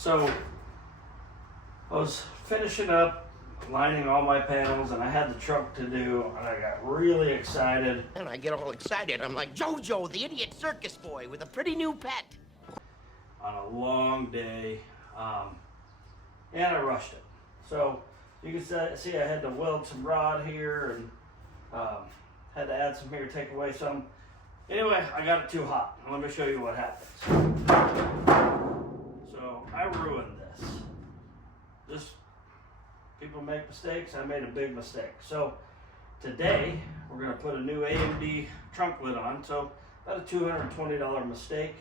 So I was finishing up lining all my panels and I had the trunk to do and I got really excited. And I get all excited. I'm like Jojo, the idiot circus boy with a pretty new pet. On a long day, and I rushed it. So you can see I had to weld some rod here and had to add some here, take away some. Anyway, I got it too hot. Let me show you what happens. So I ruined this. People make mistakes. I made a big mistake. So today we're going to put a new AMD trunk lid on. So about a $220 mistake.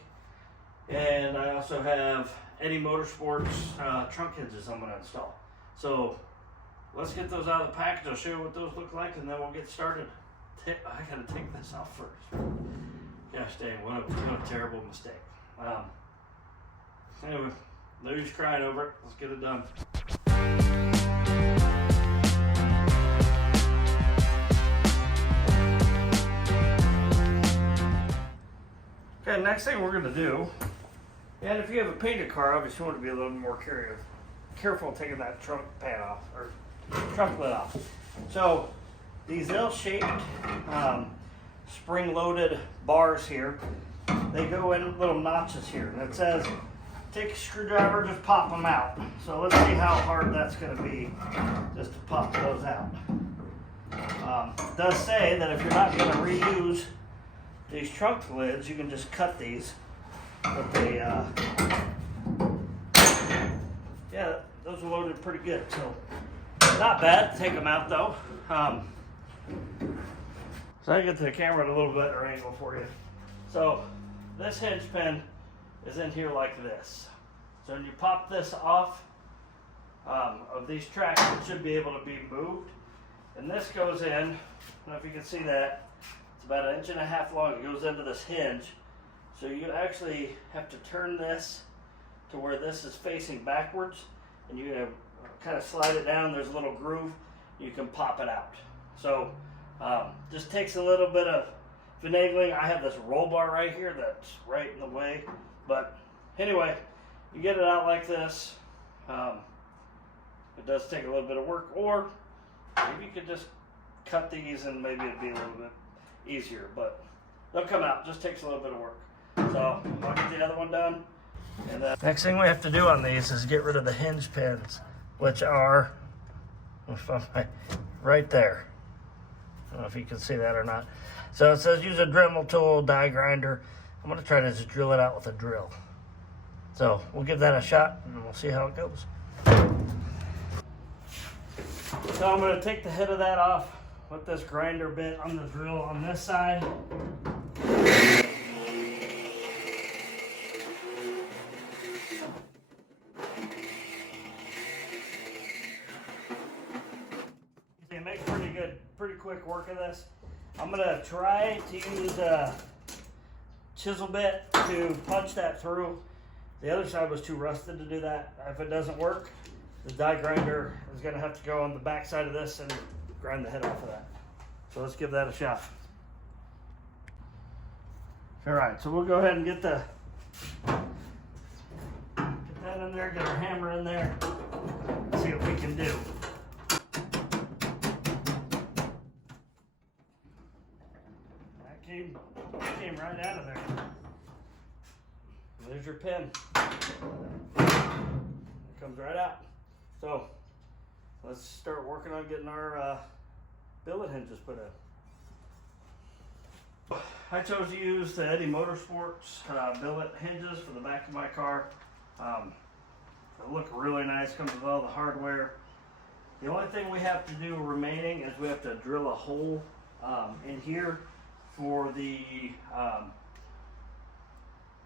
And I also have Eddie Motorsports trunk hinges I'm going to install. So let's get those out of the package. I'll show you what those look like, and then we'll get started. I got to take this off first. Gosh dang, what a terrible mistake. Anyway, no use crying over it. Let's get it done. Okay, next thing we're going to do, and if you have a painted car, obviously you want to be a little more careful taking that trunk pan off, or trunk lid off. So these L-shaped spring-loaded bars here, they go in little notches here. And it says, take a screwdriver, just pop them out. So let's see how hard that's going to be just to pop those out. It does say that if you're not going to reuse these trunk lids, you can just cut these. But they, yeah, those are loaded pretty good. So not bad. Take them out though. So I get to the camera at a little better angle for you. So this hinge pin is in here like this. So when you pop this off of these tracks, it should be able to be moved. And this goes in, I don't know if you can see that, it's about 1.5 inches long. It goes into this hinge. So you actually have to turn this to where this is facing backwards, and you kind of slide it down. There's a little groove. You can pop it out. So just takes a little bit of finagling. I have this roll bar right here that's right in the way. But anyway, you get it out like this. It does take a little bit of work, or maybe you could just cut these and maybe it'd be a little bit easier, but they'll come out. Just takes a little bit of work. So I'll get the other one done. And next thing we have to do on these is get rid of the hinge pins, which are right there. I don't know if you can see that or not. So it says use a Dremel tool, die grinder. I'm going to try to just drill it out with a drill. So we'll give that a shot and we'll see how it goes. So I'm going to take the head of that off with this grinder bit on the drill on this side. It makes pretty quick work of this. I'm going to try to use a chisel bit to punch that through. The other side was too rusted to do that. If it doesn't work, the die grinder is going to have to go on the back side of this and grind the head off of that. So let's give that a shot. All right, so we'll go ahead and get that in there, get our hammer in there, see what we can do. That came right out of there. There's your pin. It comes right out. So let's start working on getting our billet hinges put in. I chose to use the Eddie Motorsports billet hinges for the back of my car. They look really nice, comes with all the hardware. The only thing we have to do remaining is we have to drill a hole in here for the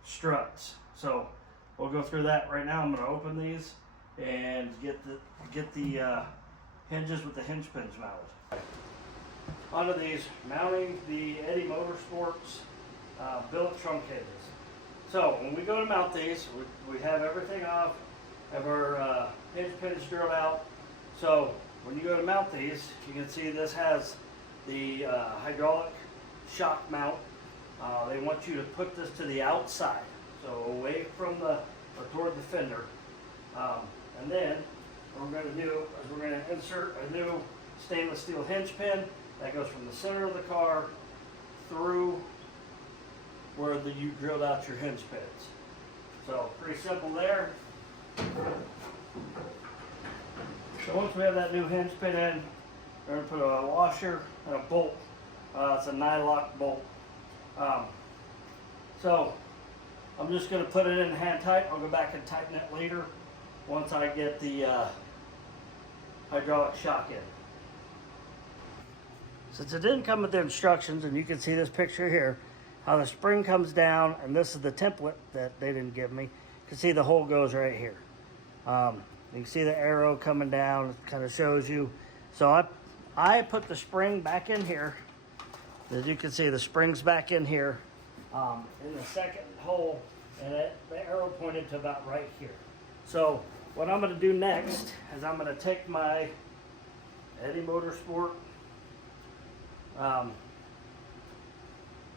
struts. So we'll go through that right now. I'm going to open these and get the hinges with the hinge pins mounted. Onto these, mounting the Eddie Motorsports billet trunk hinges. So when we go to mount these, we have everything off, have our hinge pins drilled out. So when you go to mount these, you can see this has the hydraulic shock mount. They want you to put this to the outside, so away from or toward the fender. And then what we're going to do is we're going to insert a new stainless steel hinge pin that goes from the center of the car through where you drilled out your hinge pins. So pretty simple there. So once we have that new hinge pin in, we're going to put a washer and a bolt. It's a nylock bolt. So I'm just going to put it in hand tight. I'll go back and tighten it later once I get the hydraulic shock in. Since it didn't come with the instructions, and you can see this picture here, how the spring comes down, and this is the template that they didn't give me. You can see the hole goes right here. You can see the arrow coming down. It kind of shows you. So I put the spring back in here. As you can see, the spring's back in here in the second hole, and the arrow pointed to about right here. So what I'm going to do next is I'm going to take my Eddie Motorsport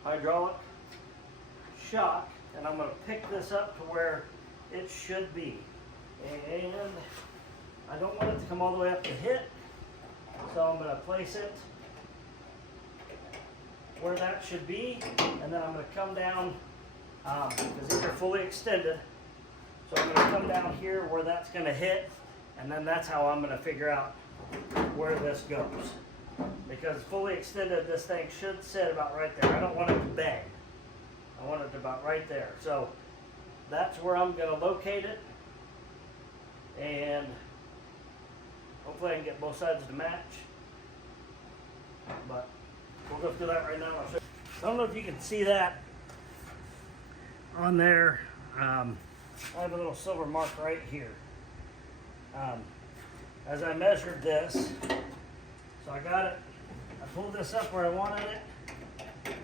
hydraulic shock, and I'm going to pick this up to where it should be. And I don't want it to come all the way up to hit, so I'm going to place it where that should be, and then I'm going to come down, because these are fully extended, so I'm going to come down here where that's going to hit, and then that's how I'm going to figure out where this goes. Because fully extended, this thing should sit about right there. I don't want it to bang. I want it about right there. So that's where I'm going to locate it, and hopefully I can get both sides to match. But we'll go through that right now. I don't know if you can see that on there. I have a little silver mark right here. As I measured this, so I got it, I pulled this up where I wanted it,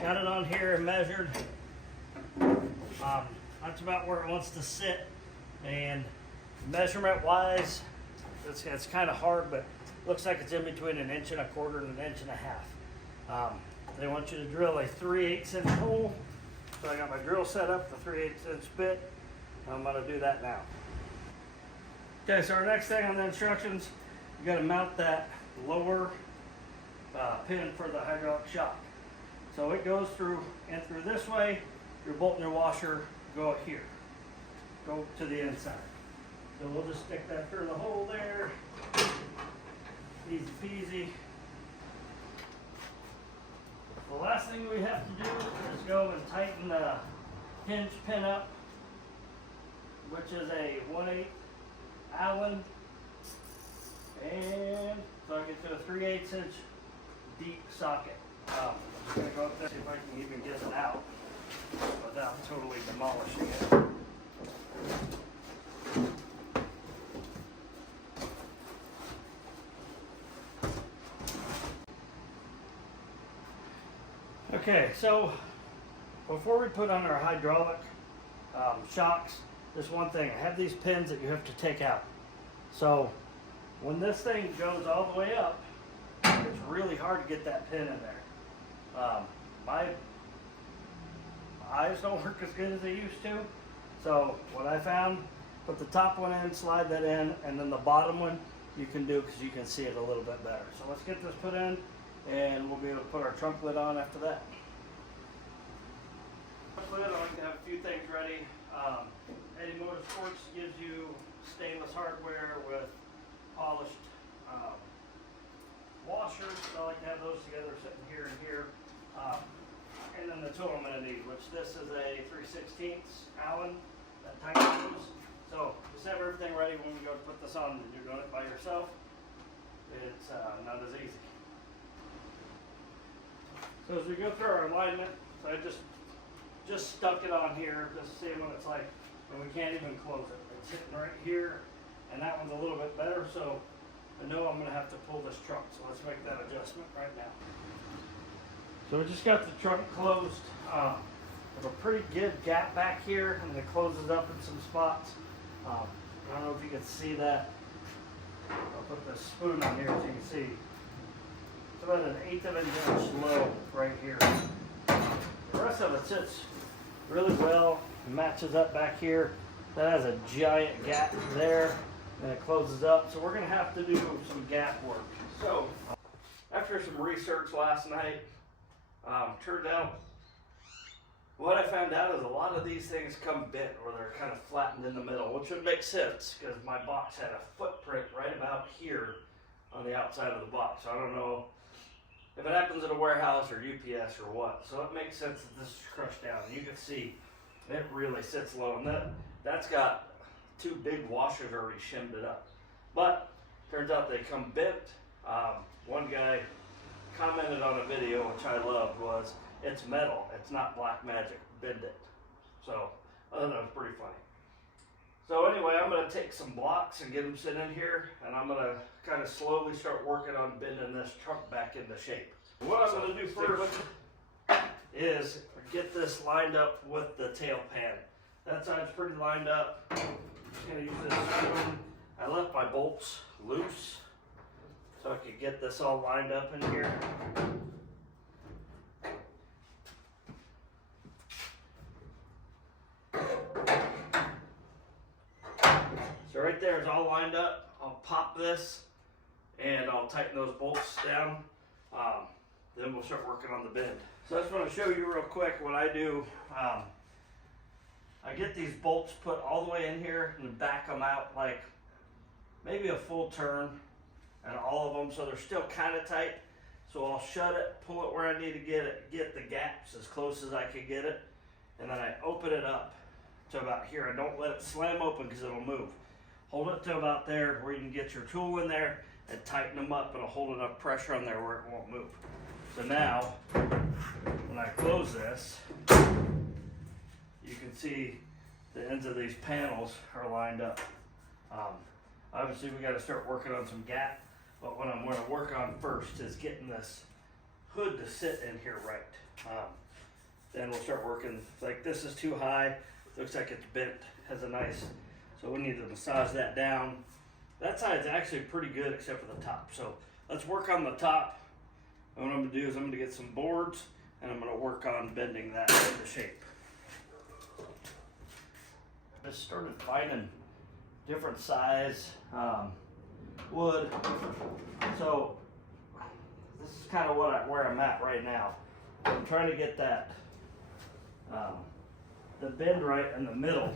got it on here and measured. That's about where it wants to sit, and measurement wise, it's kind of hard, but looks like it's in between 1.25 inches and 1.5 inches. They want you to drill a 3/8 inch hole. So I got my drill set up, the 3/8 inch bit. I'm going to do that now. Okay, so our next thing on the instructions, you got to mount that lower pin for the hydraulic shock. So it goes through and through this way. Your bolt and your washer go up here. Go to the inside. So we'll just stick that through the hole there. Easy peasy. The last thing we have to do is go and tighten the hinge pin up, which is a 1/8 Allen, and so I get to a 3/8 inch deep socket. I'm just going to go up there and see if I can even get it out without totally demolishing it. Okay, so before we put on our hydraulic shocks, there's one thing. I have these pins that you have to take out. So when this thing goes all the way up, it's really hard to get that pin in there. My eyes don't work as good as they used to. So what I found, put the top one in, slide that in, and then the bottom one you can do because you can see it a little bit better. So let's get this put in, and we'll be able to put our trunk lid on after that. Lid, I like to have a few things ready. Eddie Motorsports gives you stainless hardware with polished washers. I like to have those together sitting here and here. And then the tool I'm going to need, which this is a 3/16 Allen that tightens. So just have everything ready when we go to put this on, and you're doing it by yourself. It's not as easy. So as we go through our alignment, so I just stuck it on here, just seeing what it's like, and we can't even close it. It's sitting right here, and that one's a little bit better, so I know I'm going to have to pull this trunk, so let's make that adjustment right now. So we just got the trunk closed. There's a pretty good gap back here, and it closes up in some spots. I don't know if you can see that. I'll put the spoon on here so you can see. It's about 1/8 of an inch low right here. The rest of it sits really well, and matches up back here. that has a giant gap there, and it closes up. So we're gonna have to do some gap work. So after some research last night, turned out what I found out is a lot of these things come bent, or they're kind of flattened in the middle, which would make sense because my box had a footprint right about here on the outside of the box. So I don't know if it happens at a warehouse or UPS or what. So it makes sense that this is crushed down. You can see it really sits low, and that's got two big washers already shimmed it up. But turns out they come bent. One guy commented on a video, which I loved, was it's metal, it's not black magic, bend it. So I thought that was pretty funny. So anyway, I'm going to take some blocks and get them set in here, and I'm going to kind of slowly start working on bending this truck back into shape. What I'm going to do first is get this lined up with the tail pan. That side's pretty lined up. I'm just going to use this spoon. I left my bolts loose so I could get this all lined up in here. So right there is all lined up. I'll pop this and I'll tighten those bolts down. Then we'll start working on the bend. So I just want to show you real quick what I do. I get these bolts put all the way in here and back them out like maybe a full turn, and all of them, so they're still kind of tight. So I'll shut it, pull it where I need to get the gaps as close as I can get it, and then I open it up to about here. I don't let it slam open because it'll move. Hold it to about there where you can get your tool in there and tighten them up. It'll hold enough pressure on there where it won't move. So now, when I close this, you can see the ends of these panels are lined up. Obviously we got to start working on some gap, but what I'm going to work on first is getting this hood to sit in here right. Then we'll start working, like this is too high, looks like it's bent, has a nice, so we need to massage that down. That side's actually pretty good except for the top. So let's work on the top. And what I'm gonna do is I'm gonna get some boards and I'm gonna work on bending that into shape. I just started finding different size wood. So this is kind of where I'm at right now. I'm trying to get that the bend right in the middle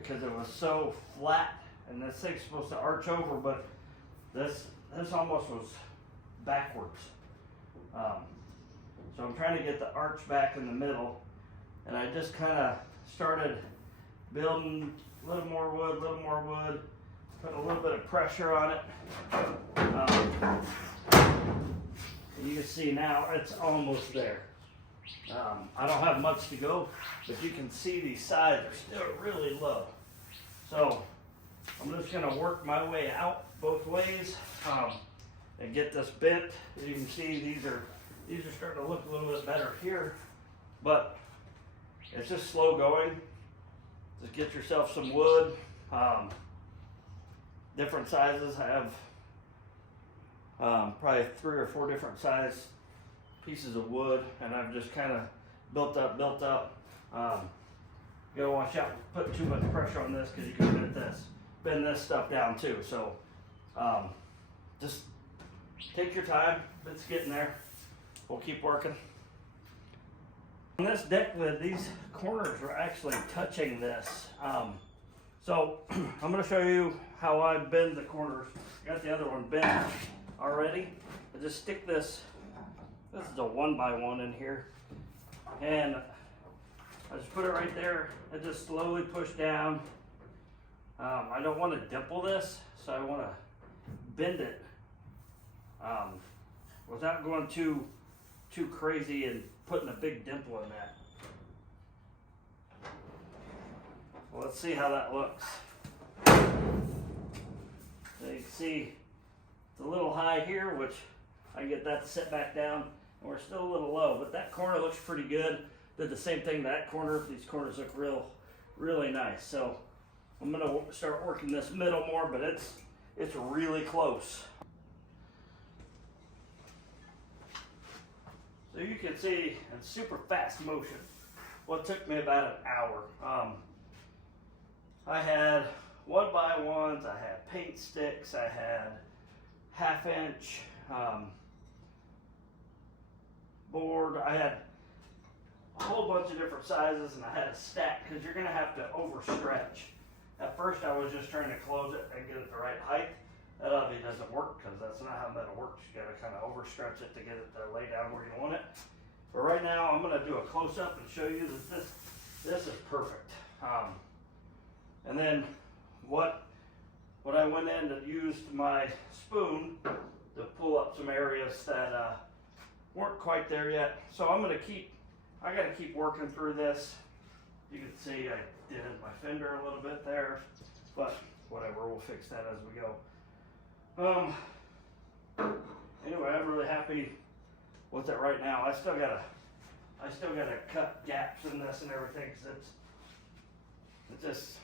because it was so flat, and this thing's supposed to arch over, but this almost was backwards. So I'm trying to get the arch back in the middle, and I just kind of started building a little more wood, put a little bit of pressure on it. You can see now it's almost there. I don't have much to go, but you can see these sides are still really low. So I'm just going to work my way out both ways and get this bent. As you can see, these are starting to look a little bit better here, but it's just slow going. Just get yourself some wood, different sizes. I have probably 3 or 4 different size pieces of wood, and I've just kind of built up. You gotta watch out putting too much pressure on this because you can bend this stuff down too. So just take your time. It's getting there. We'll keep working. On this deck lid, these corners are actually touching this. So I'm going to show you how I bend the corners. Got the other one bent already. I just stick this is a 1x1 in here, and I just put it right there and just slowly push down. I don't want to dimple this, so I want to bend it without going too crazy and putting a big dimple in that. Well, let's see how that looks. So you can see it's a little high here, which I can get that to sit back down, and we're still a little low, but that corner looks pretty good. Did the same thing to that corner. These corners look really nice. So I'm gonna start working this middle more, but it's really close. So you can see in super fast motion what took me about an hour. I had 1x1s, I had paint sticks, I had 1/2 inch board, I had a whole bunch of different sizes, and I had a stack because you're going to have to overstretch. At first I was just trying to close it and get it the right height. That obviously doesn't work because that's not how metal works. You got to kind of overstretch it to get it to lay down where you want it. But right now I'm going to do a close-up and show you that this is perfect. And then what I went in and used my spoon to pull up some areas that weren't quite there yet. So I got to keep working through this. You can see I did my fender a little bit there, but whatever, we'll fix that as we go. Anyway, I'm really happy with it right now. I still gotta cut gaps in this and everything because it just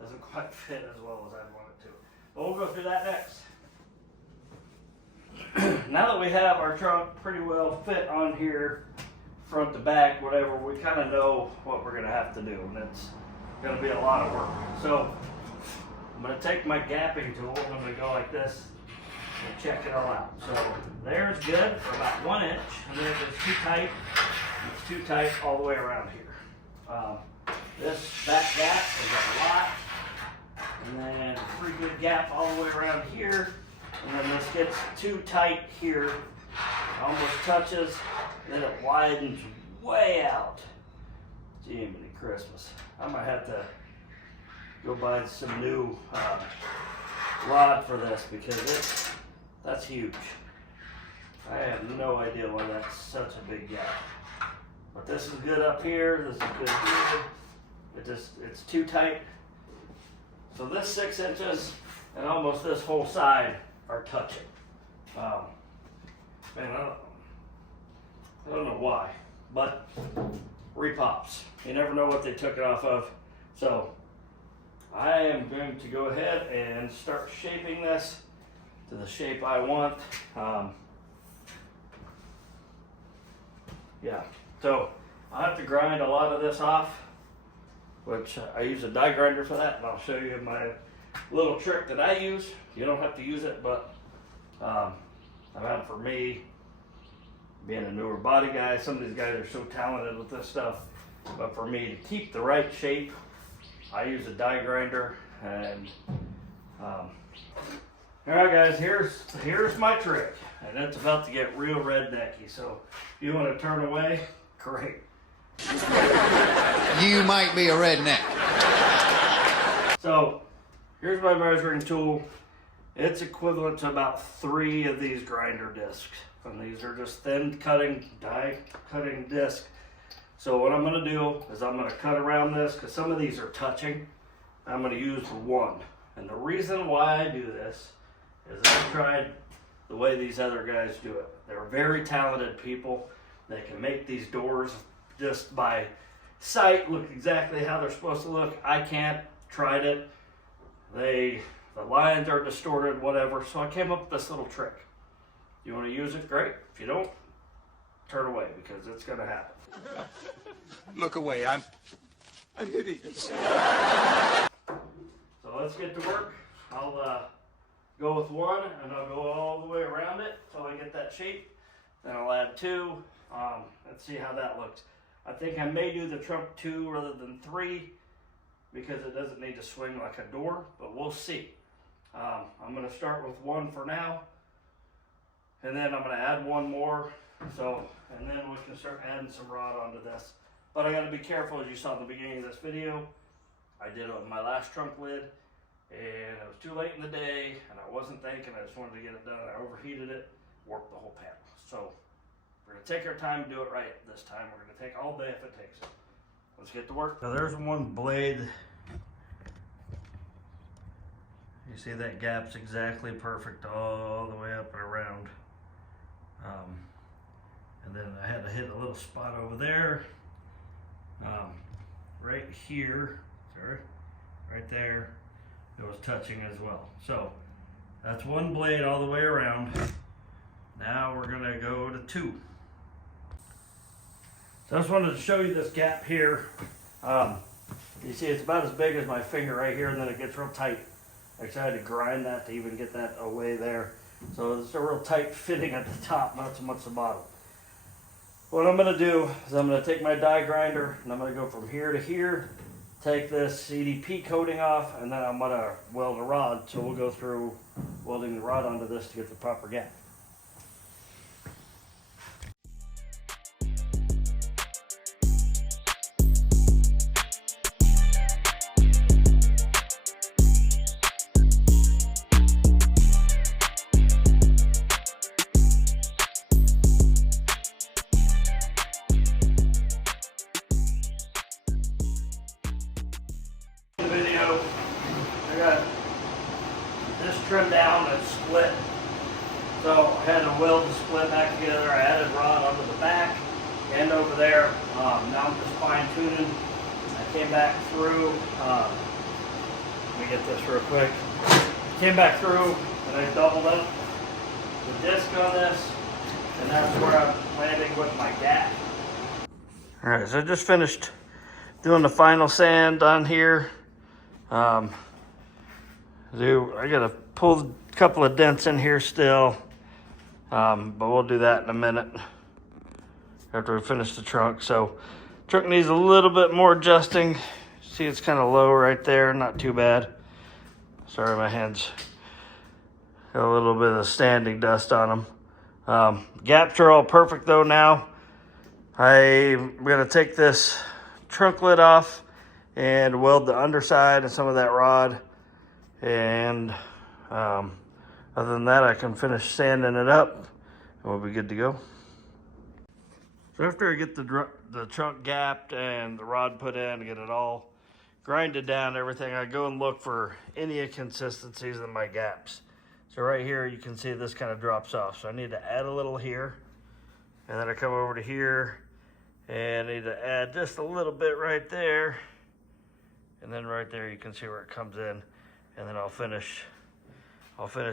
doesn't quite fit as well as I'd want it to. But we'll go through that next. Now that we have our trunk pretty well fit on here, front to back, whatever, we kind of know what we're gonna have to do, and it's gonna be a lot of work. So I'm going to take my gapping tool, and I'm going to go like this and check it all out. So there's good for about 1 inch, and then if it's too tight, it's too tight all the way around here. This back gap is a lot, and then a pretty good gap all the way around here, and then this gets too tight here, it almost touches, and then it widens way out. Jiminy Christmas. I might have to go buy some new rod for this because that's huge. I have no idea why that's such a big gap. But this is good up here, this is good here. It's too tight. So this 6 inches and almost this whole side are touching. Man, I don't know why, but repops. You never know what they took it off of. So I am going to go ahead and start shaping this to the shape I want. Yeah, so I have to grind a lot of this off, which I use a die grinder for that, and I'll show you my little trick that I use. You don't have to use it, but I've had it for me, being a newer body guy. Some of these guys are so talented with this stuff, but for me to keep the right shape, I use a die grinder. And all right guys, here's my trick, and it's about to get real rednecky, so if you want to turn away, great. You might be a redneck. So here's my measuring tool. It's equivalent to about 3 of these grinder discs, and these are just thin die cutting discs. So what I'm going to do is I'm going to cut around this because some of these are touching. I'm going to use 1. And the reason why I do this is I've tried the way these other guys do it. They're very talented people. They can make these doors just by sight look exactly how they're supposed to look. I can't. Tried it. The lines are distorted, whatever. So I came up with this little trick. You want to use it? Great. If you don't, turn away because it's going to happen. Look away, I'm hideous. So let's get to work. I'll go with 1 and I'll go all the way around it until I get that shape. Then I'll add 2. Let's see how that looks. I think I may do the trunk 2 rather than 3 because it doesn't need to swing like a door, but we'll see. I'm going to start with 1 for now, and then I'm going to add 1 more. So, and then we can start adding some rod onto this. But I got to be careful, as you saw in the beginning of this video. I did it with my last trunk lid, and it was too late in the day, and I wasn't thinking. I just wanted to get it done. I overheated it, warped the whole panel. So we're going to take our time and do it right this time. We're going to take all day if it takes it. Let's get to work. So there's 1 blade. You see that gap's exactly perfect all the way up and around. And then I had to hit a little spot over there, right here, sorry, right there, it was touching as well. So that's 1 blade all the way around. Now we're gonna go to 2. So I just wanted to show you this gap here. You see it's about as big as my finger right here, and then it gets real tight. Actually, I had to grind that to even get that away there. So it's a real tight fitting at the top, not so much the bottom. What I'm gonna do is I'm gonna take my die grinder and I'm gonna go from here to here, take this EDP coating off, and then I'm gonna weld a rod. So we'll go through welding the rod onto this to get the proper gap. Video, I got this trimmed down and split, so I had to weld the split back together. I added rod onto the back and over there. Now I'm just fine tuning. I came back through, let me get this real quick. Came back through and I doubled up the disc on this, and that's where I'm landing with my gap. Alright, so I just finished doing the final sand on here. I gotta pull a couple of dents in here still, but we'll do that in a minute after we finish the trunk. So trunk needs a little bit more adjusting. See, it's kind of low right there, not too bad. Sorry, my hands got a little bit of standing dust on them. Gaps are all perfect though now. I'm gonna take this trunk lid off and weld the underside and some of that rod, and other than that I can finish sanding it up and we'll be good to go. So after I get the trunk gapped and the rod put in, get it all grinded down, everything, I go and look for any inconsistencies in my gaps. So right here you can see this kind of drops off, so I need to add a little here, and then I come over to here and I need to add just a little bit right there. And then right there you can see where it comes in, and then I'll finish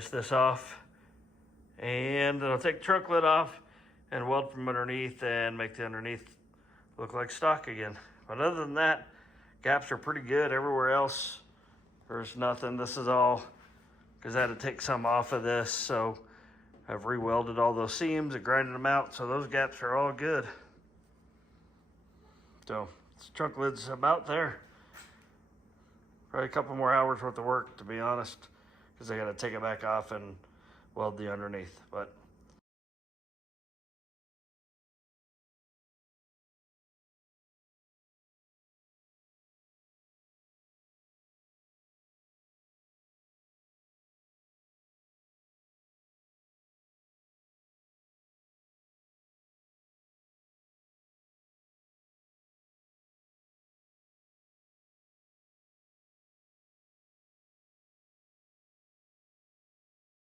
this off, and then I'll take the trunk lid off and weld from underneath and make the underneath look like stock again. But other than that, gaps are pretty good. Everywhere else there's nothing. This is all because I had to take some off of this, so I've re-welded all those seams and grinded them out, so those gaps are all good. So this trunk lid's about there. Probably a couple more hours worth of work, to be honest, because I got to take it back off and weld the underneath. But